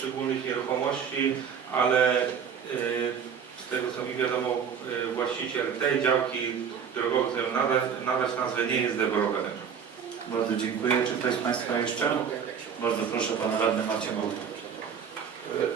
poszczególnych nieruchomości, ale y, z tego co mi wiadomo, y, właściciel tej działki drogowej, którą nadać, nadać nazwę, nie jest deweloperem. Bardzo dziękuję. Czy ktoś z Państwa jeszcze? Bardzo proszę, Pan Radny Marcin Bogdan.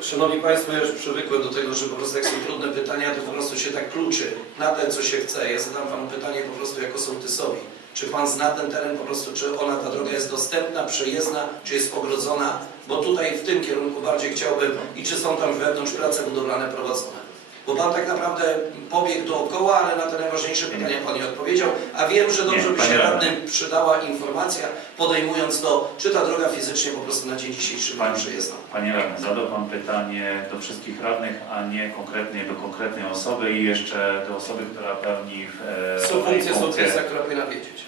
Szanowni Państwo, ja już przywykłem do tego, że po prostu jak są trudne pytania, to po prostu się tak kluczy na ten, co się chce. Ja zadam Panu pytanie po prostu jako sołtysowi. Czy Pan zna ten teren po prostu, czy ona, ta droga jest dostępna, przejezdna, czy jest ogrodzona? Bo tutaj w tym kierunku bardziej chciałbym i czy są tam wewnątrz prace budowlane prowadzone? Bo Pan tak naprawdę pobiegł dookoła, ale na te najważniejsze pytania Pan nie odpowiedział, a wiem, że dobrze Nie, by się radny. radnym przydała informacja, podejmując to, czy ta droga fizycznie po prostu na dzień dzisiejszy Pani- przejezdna. Panie Radny, zadał Pan pytanie do wszystkich radnych, a nie konkretnie do konkretnej osoby i jeszcze do osoby, która pełni w, e, Są funkcję, sołtysa, która powinna wiedzieć.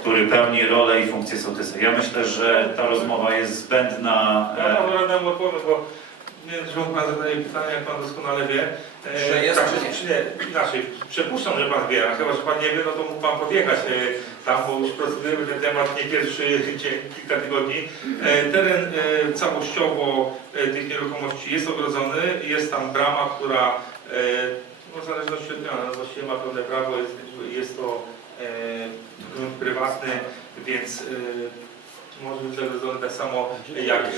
który pełni rolę i funkcję sołtysa. Ja myślę, że ta rozmowa jest zbędna. Ja E, panu radnemu odpowiem, bo nie wiem, czemu pan zadaje pytanie, jak pan doskonale wie. E, Że jest, tak, czy nie? Inaczej, przypuszczam, że pan wie, a chyba, że pan nie wie, no to mógł pan podjechać e, tam, bo już procedujemy ten temat nie pierwszy dzień, kilka tygodni. E, Teren e, całościowo e, tych nieruchomości jest ogrodzony, jest tam brama, która e, no, w zależności od dnia, no, właściwie ma pełne prawo, jest, jest to e, grunt prywatny, więc e, może być zagrożony tak samo jak e,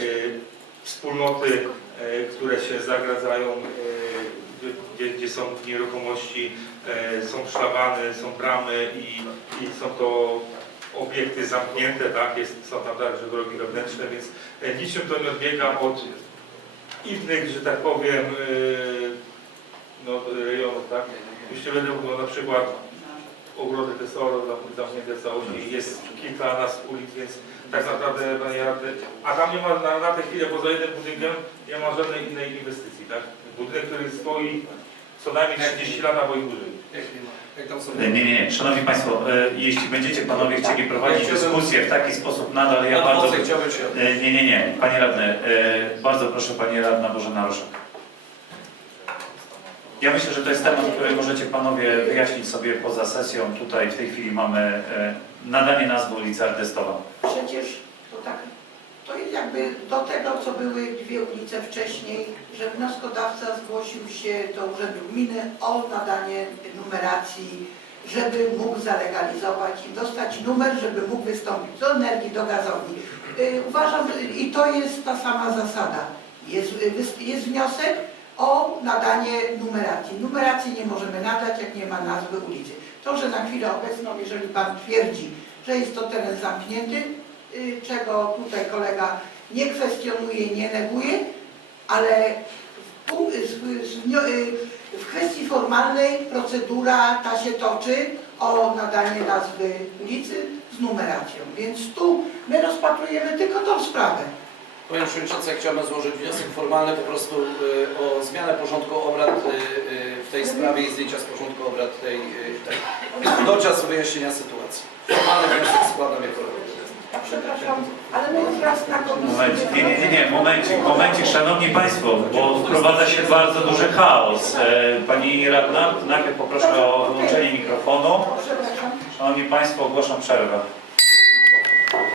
wspólnoty, e, które się zagradzają, e, gdzie, gdzie są nieruchomości, e, są szlabany, są bramy i, i są to obiekty zamknięte, tak, jest, są tam także drogi wewnętrzne, więc niczym to nie odbiega od innych, że tak powiem, no, rejonów, tak. Jeśli będę mówił na przykład ogrody Tesoro, zamknięte całości, jest kilka nas ulic, więc tak naprawdę, a tam nie ma na, na tę chwilę poza jednym budynkiem, nie ma żadnej innej inwestycji, tak? Budynek, który stoi co najmniej 30 lat albo i dłużej. Nie? Nie, nie, nie. Szanowni Państwo, e, jeśli będziecie Panowie chcieli prowadzić Ja chciałbym- dyskusję w taki sposób nadal, ja bardzo... E, Nie, nie, nie. Panie Radny, e, bardzo proszę Pani Radna Bożena Roszek. Ja myślę, że to jest temat, który możecie Panowie wyjaśnić sobie poza sesją. Tutaj w tej chwili mamy e, nadanie nazwy ulicy Artystowa. Przecież to tak, to jest jakby do tego, co były dwie ulice wcześniej, że wnioskodawca zgłosił się do Urzędu Gminy o nadanie numeracji, żeby mógł zalegalizować i dostać numer, żeby mógł wystąpić do energii, do gazowni. Y, Uważam, i to jest ta sama zasada. Jest, y, jest wniosek o nadanie numeracji. Numeracji nie możemy nadać, jak nie ma nazwy ulicy. To, że na chwilę obecną, jeżeli Pan twierdzi, że jest to teren zamknięty, czego tutaj kolega nie kwestionuje, nie neguje, ale y, w kwestii formalnej procedura ta się toczy o nadanie nazwy ulicy z numeracją. Więc tu my rozpatrujemy tylko tą sprawę. Panie Przewodniczący, chciałbym złożyć wniosek formalny po prostu y, o zmianę porządku obrad y, y, w tej sprawie i zdjęcia z porządku obrad tej, y, tej do czasu wyjaśnienia sytuacji. Formalny wniosek składam jako Przepraszam, ale my już raz na komisji... Momencik, nie, nie, nie, nie, momencik, momencik, Szanowni Państwo, bo wprowadza się bardzo duży chaos. E, Pani Radna, najpierw poproszę o włączenie mikrofonu. Przepraszam. Szanowni Państwo, ogłaszam przerwę.